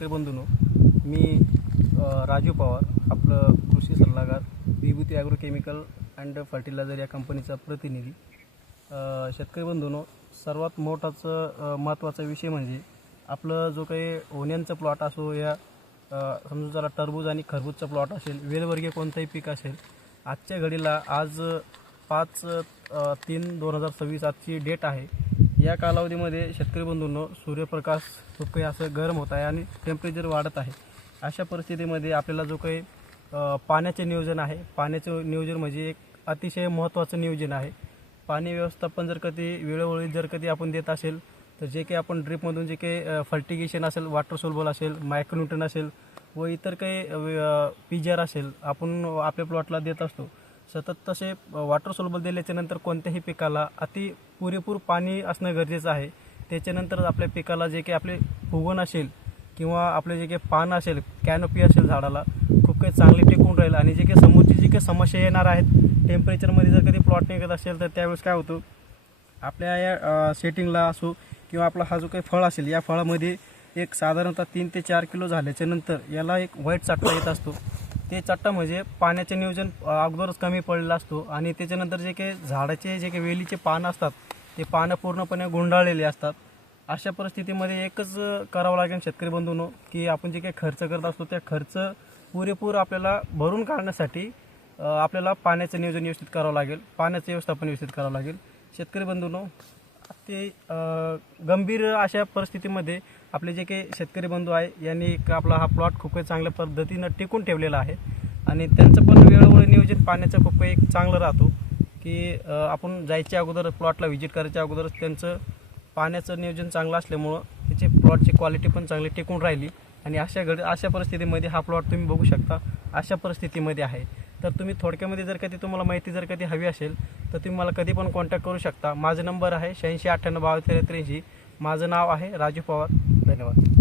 शेतकरी बंधूंनो, मी राजू पवार, आपलं कृषी सल्लागार, विभूती ॲग्रोकेमिकल अँड फर्टिलायझर या कंपनीचा प्रतिनिधी. शेतकरी बंधूंनो, सर्वात महत्त्वाचा विषय म्हणजे आपलं जो काही ओनियनचा प्लॉट असो या समजा जरा टरबूज आणि खरबूजचा प्लॉट असेल, वेलवर्गीय कोणताही पीक असेल, आजच्या घडीला आज 5/3/2026 आजची डेट आहे. या कालावधीमध्ये शेतकरी बंधूंनो, सूर्यप्रकाश खूप काही असं गरम होत आहे आणि टेम्परेचर वाढत आहे. अशा परिस्थितीमध्ये आपल्याला जो काही पाण्याचे नियोजन आहे, पाण्याचं नियोजन म्हणजे एक अतिशय महत्त्वाचं नियोजन आहे. पाणी व्यवस्थापन जर कधी आपण देत असेल तर जे काही आपण ड्रिपमधून जे काही फर्टिगेशन असेल, वॉटर सोल्युबल असेल, मायक्रोन्यूट्रन असेल व इतर काही पीजीआर असेल आपण आपल्या प्लॉटला देत असतो. सतत तसे वॉटर सोल्युबल दिल्याच्यानंतर कोणत्याही पिकाला पुरेपूर पाणी असणं गरजेचं आहे. त्याच्यानंतर आपल्या पिकाला जे काही आपले फुगवण असेल किंवा आपले जे काही पान असेल, कॅनोपी असेल झाडाला, खूप काही चांगले टिकून राहील. आणि जे काही समोरची जी काही समस्या येणार आहेत टेम्परेचरमध्ये जर कधी प्लॉट निघत असेल तर त्यावेळेस काय होतं, आपल्या या सेटिंगला असो किंवा आपला हा जो काही फळ असेल, या फळामध्ये एक साधारणतः 3 ते 4 किलो झाल्याच्यानंतर याला एक व्हाईट चट्टा येत असतो. ते चट्टा म्हणजे पाण्याचे नियोजन अगोदरच कमी पडलेला असतो. आणि त्याच्यानंतर जे काही झाडाचे जे काही वेलीचे पानं असतात ते पानं पूर्णपणे गुंडाळलेले असतात. अशा परिस्थितीमध्ये एकच करावं लागेल शेतकरी बंधूंनो, की आपण जे काही खर्च करत असतो त्या खर्च पुरेपूर आपल्याला भरून काढण्यासाठी आपल्याला पाण्याचं नियोजन व्यवस्थित करावं लागेल, पाण्याचं व्यवस्थापन व्यवस्थित करावं लागेल. शेतकरी बंधूंनो, ते गंभीर अशा परिस्थितीमध्ये आपले जे काही शेतकरी बंधू आहे यांनी आपला हा प्लॉट खूप काही चांगल्या पद्धतीनं टिकून ठेवलेला आहे. आणि त्यांचं पण वेळोवेळी नियोजन पाण्याचं खूप काही चांगलं राहतो, की आपण जायच्या अगोदर प्लॉटला व्हिजिट करायच्या अगोदरच त्यांचं पाण्याचं नियोजन चांगलं असल्यामुळं त्याची प्लॉटची क्वालिटी पण चांगली टिकून राहिली. आणि अशा परिस्थितीमध्ये हा प्लॉट तुम्ही बघू शकता अशा परिस्थितीमध्ये आहे. तर तुम्ही थोडक्यामध्ये जर कधी तुम्हाला माहिती जर कधी हवी असेल तर तुम्ही मला कधी पण कॉन्टॅक्ट करू शकता. माझा नंबर आहे 86 98 92 83. माझं नाव आहे राजू पवार. धन्यवाद.